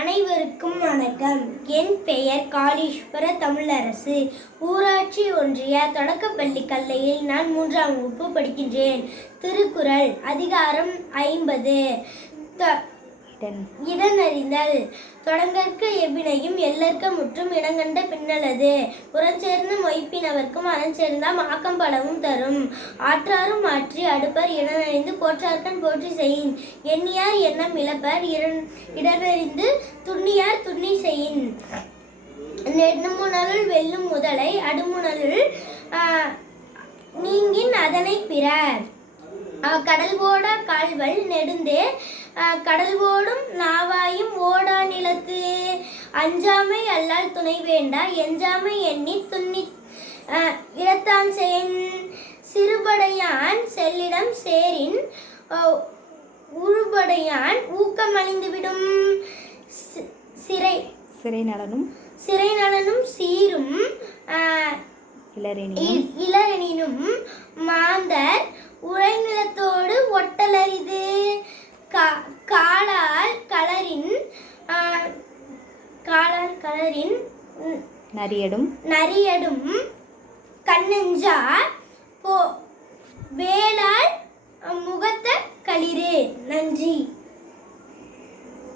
அனைவருக்கும் வணக்கம். என் பெயர் காளீஸ்வர தமிழரசு. ஊராட்சி ஒன்றிய தொடக்கப்பள்ளி கல்லையில் நான் மூன்றாம் வகுப்பு படிக்கின்றேன். திருக்குறள் அதிகாரம் ஐம்பது. த- இடன் இடனறிதல் தொடங்கற்க எவ்வினையும் எல்லற்க முற்றும் இடங்கண்ட பின்னலது. புறஞ்சேர்ந்த மொய்ப்பினவர்க்கும் அறஞ்சேர்ந்தாம் ஆக்கம் பலவும் தரும். ஆற்றாரும் ஆற்றி அடுப்பர் இடனறிந்து போற்றார்க்கன் போற்றி செய்யின். எண்ணியார் எண்ணம் இழப்பர் இடன் இடனறிந்து துண்ணியார் துண்ணி செய்யின். நெடுமுணலுள் வெல்லும் முதலை அடுமுணலுள் நீங்கின் அதனை பிறர். கடல் ஓட கால்வல் நெடுந்தே. கடல் ஓடும் நாவாயும் ஓடா நிலத்து. அஞ்சாமை அல்லால் துணை வேண்டா எஞ்சாமை எண்ணி துண்ணி அஹ் இடத்தான் செயின் சிறுபடையான் செல்லிடம் சேரின் உருபடையான் ஊக்கம் அழிந்துவிடும். சிறை சிறை நலனும் சிறை நலனும் சீரும் அஹ் இளரேனியும் காலால் கலரின் காலால் கலரின் நரியடும். நரியடும். கண்ணெஞ்சார் போ வேளால் முகத்த களிறு நன்றி.